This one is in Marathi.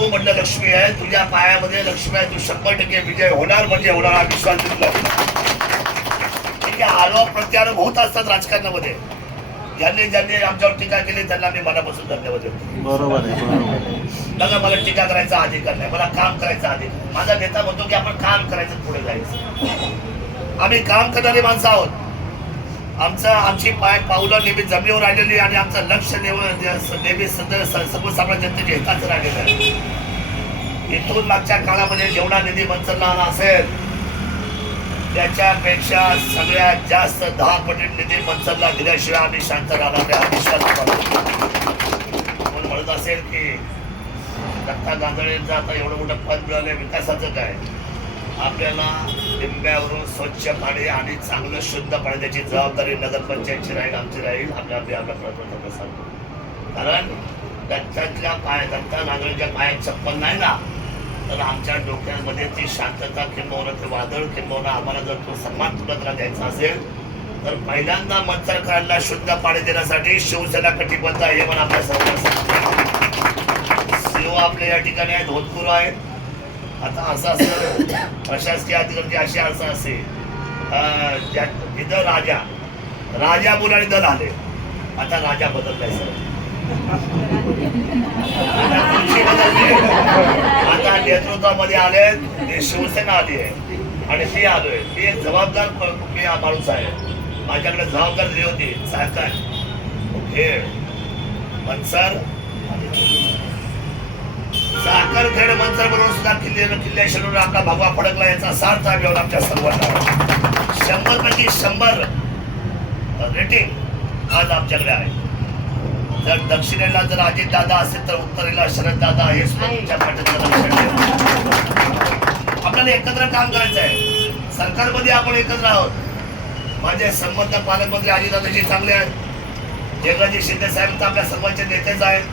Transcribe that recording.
तू म्हटलं लक्ष्मी आहे, तुझ्या पायामध्ये लक्ष्मी आहे, तू 100% विजय होणार म्हणजे होणार हा विश्वास दिला. ठीक आहे, आलो प्रत्यारोप होत असतात राजकारणामध्ये. ज्यांनी आमच्यावर टीका केली त्यांना मी मनापासून धन्यवाद देतो. बरोबर आहे. बघा, मला टीका करायचा अधिकार नाही, मला काम करायचा अधिकार. माझा नेता म्हणतो की आपण काम करायचं, पुढे जायचं. आम्ही काम करणारी माणसं आहोत. आमची पावलं नेहमी जमिनीवर राहिलेली आणि आमचं लक्ष नेहमी सर्वसामान्य जनतेच्या हिताचं राहिलेलं आहे. इथून मागच्या काळामध्ये जेवढा निधी मंचरला आला असेल त्याच्यापेक्षा सगळ्यात जास्त 10 पटीत निधी मंचरला दिल्याशिवाय आम्ही शांत राहणार नाही हा विश्वास करतो. पण म्हणत असेल की दत्ता गांधळेंचं आता एवढं मोठं पद मिळालं, विकासाचं काय? आपल्याला लिंब्यावरून स्वच्छ पाणी आणि चांगलं शुद्ध पाणी द्यायची जबाबदारी नगरपंचायतची राहील, आमची राहील. आपल्या प्रयत्न सांगतो. कारण दत्ता गांधळेंच्या पायात चप्पल नाही ना, तर आमच्या डोक्यामध्ये ती शांतता किंबहुना ते वादळ किंबहुना आम्हाला जर तो सन्मान तुला द्यायचा असेल तर पहिल्यांदा मंचरकरांना शुद्ध पाणी देण्यासाठी शिवसेना कटिबद्ध आहे. पण आपल्या सर्वांना शिव आपले या ठिकाणी आहेत, होतकरू आहेत. आता असं असं प्रशासकीय अधिकारी अशी असं असे इथं राजा मुलाने दल आले. आता राजा बदललाय सर, आता नेतृत्वामध्ये आले ते शिवसेना आली आहे आणि ती आलोय. ती एक जबाबदार मी माणूस आहे. माझ्याकडे जबाबदारी दिली होती सरकार खेळ मनसर साखरखेड मंचर म्हणून सुद्धा किल्ल्या शिरून आपला भगवा फडकला. याचा सार्थ आहे आमच्या सर्वांना. 100पैकी 100 रेटिंग आज आमच्याकडे आहे. जर दक्षिणेला जर अजितदादा असेल तर उत्तरेला शरददादा हे आपल्याला एकत्र काम करायचं आहे. सरकारमध्ये आपण एकत्र आहोत. माझे संबंध पालकमंत्री अजितदादाजी चांगले आहेत. जगन्नाथ शिंदे साहेब तर आपल्या सर्वांचे नेतेच आहेत.